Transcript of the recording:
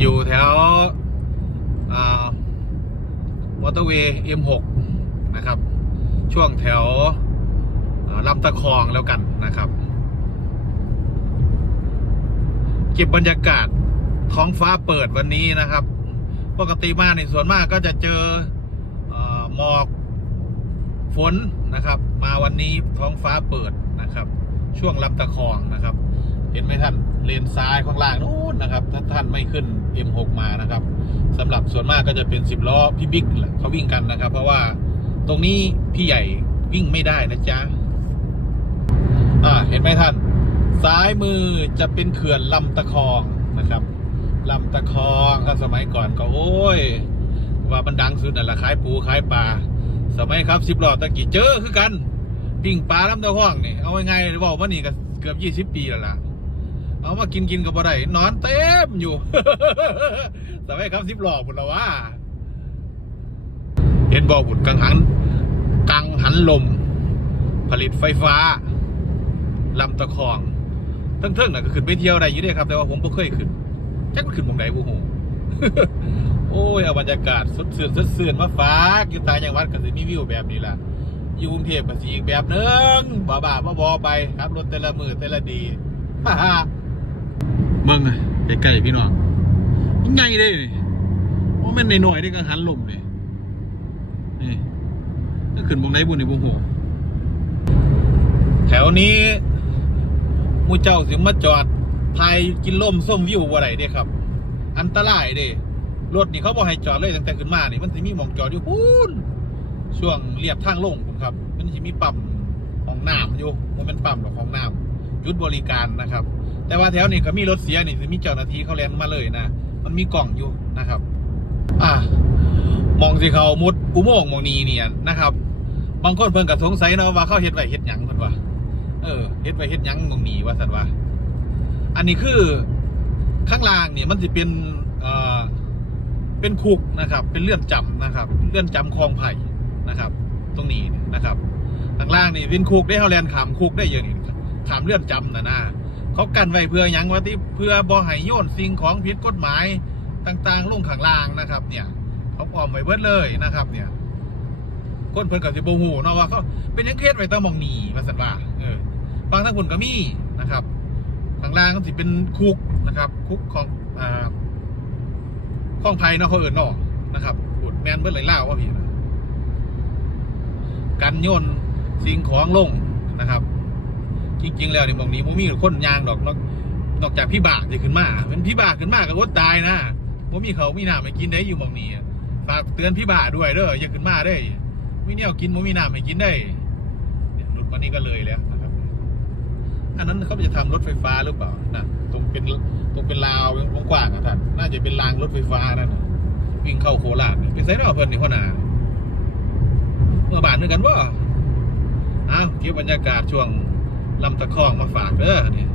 อยู่แถวมอเตอร์เวย์ M6 นะครับ ช่วงแถวลำตะคองแล้วกันนะครับ เก็บบรรยากาศท้องฟ้าเปิดวันนี้นะครับ ปกติมาในส่วนมากก็จะเจอเออหมอกฝนนะครับ มาวันนี้ท้องฟ้าเปิดนะครับ ช่วงลำตะคองนะครับ เห็นไหมท่านเลนซ้ายข้างล่างนู้นนะครับ ถ้าท่านไม่ขึ้น M6 มานะครับสำหรับส่วนมากก็จะเป็น 10 ล้อพี่บิ๊กเขาวิ่งกันนะครับ เพราะว่าตรงนี้พี่ใหญ่วิ่งไม่ได้นะจ๊ะอ่าเห็นไหมท่าน ซ้ายมือจะเป็นเขื่อนลำตะคองนะครับลำตะคองถ้าสมัยก่อนก็โอ้ย ว่ามันดังสุดนั่นแหละขายปูขายปลาสมัยครับสิบล้อตะกี้เจอคือกัน ปิ้งปลาลำตะคองนี่เอาไงายๆบอกว่านี่ก็เกือบยี่สิบปีแล้วล่ะ เอามากินกินกับบ่ได้นอนเต็มอยู่สมัยครับสิบหล้อพุ่นละว่า เห็นบ่อบุญกังหันกังหันลม ผลิตไฟฟ้าลำตะคองเทิงๆน่ะก็ขึ้นไปเที่ยวได้อยู่เด้ครับ แต่ว่าผมบ่เคยขึ้นจักขึ้นมองใดบ่ฮู้โอ้ยเอาบรรยากาศสดชื่นสดชื่นมาฝากอยู่ต่างจังวัดก็สิมีวิวแบบนี้ล่ะอยู่กรุงเทพก็สิอีกแบบนึงบ้าๆบ่ๆไปครับรถแต่ละมือแต่ละดีฮ่าฮ่า เบิ่งอะใกล้ๆพี่น้องยังไงเด้นี่โอ้แม่นหน่อยๆได้กังหันลมนี่นี่ก็ขึ้นหมองใดบุญนี่บ่ฮู้แถวนี้มูเจ้าสิมาจอดทายกินล่มส้มวิวบ่ได้เด้ครับ อันตรายเด้รถนี่เขาบอกให้จอดเลยตั้งแต่ขึ้นมานี่มันสิมีมองจอดอยู่พูนช่วงเรียบทางลงครับ มันสิมีปั๊มของน้ำอยู่มันเป็นปั๊มของน้ำจุดบริการนะครับ แต่ว่าแถวนี้ก็มีรถเสียนี่มีเจ้าหน้าที่เขาแลนมาเลยนะ มันมีกล่องอยู่นะครับ อ่ามองสิเขามุดอุโมงค์มองนี้เนี่ยนะครับ บางคนเพิ่นก็สงสัยเนาะว่าเขาเฮ็ดไว้เฮ็ดหยังเพิ่นว่าเออเฮ็ดไว้เฮ็ดหยังตรงนี้ว่าซั่นว่า อันนี้คือข้างล่างเนี่ยมันสิเป็นเอ่อเป็นคุกนะครับ เป็นเลื่อนจำนะครับ เลื่อนจำคลองไผ่นะครับ ตรงนี้นะครับข้างล่างนี่เป็นคุกได้เฮาแลนขามคุกได้อย่างนี้ขามเลื่อนจำนะนะ เขากันไว้เพื่อยังว่าที่เพื่อบ่ให้โยนสิ่งของผิดกฎหมายต่างๆลงข้างล่างนะครับเนี่ยเขาอ้อมไว้เบิดเลยนะครับ เนี่ย คนเพิ่นกับสิบ่ฮู้เนาะว่าเขาเป็นยังเคสไว้ตามหมองหนี้ว่าซั่นว่าเออบางทั้งคนก็มีนะครับข้างล่างก็สิเป็นคุกนะครับ คุกของอ่าของไผเนาะเขาเอิ้นเนาะนะครับพูดแมนเบิดเลยล่าวว่าพี่นะกันโยนสิ่งของลงนะครับ จริงๆแล้วนี่หมองนี้บ่มีคนยางดอกนอกนอกจากพี่บากที่ขึ้นมาเป็นพี่บากขึ้นมาก็อดตายนะบ่มีเขามีน้ำให้กินได้อยู่หมองนี้ฝากเตือนพี่บาด้วยเด้ออย่าขึ้นมาเด้อมีเนี่ยกินมมีน้ำให้กินได้รถวันนี้ก็เลยแล้วนะครับ อันนั้นเขาจะทำรถไฟฟ้าหรือเปล่านะตรงเป็นตรงเป็นราวกว้างๆอะท่านน่าจะเป็นรางรถไฟฟ้านั่นวิ่งเข้าโคราชนี่เป็นไซน์เอาเพิ่นนี่พ่อนาเมื่อบานด้วยกันว่าอ้าวเก็บบรรยากาศช่วง ลำตะคองมาฝากเด้อนี่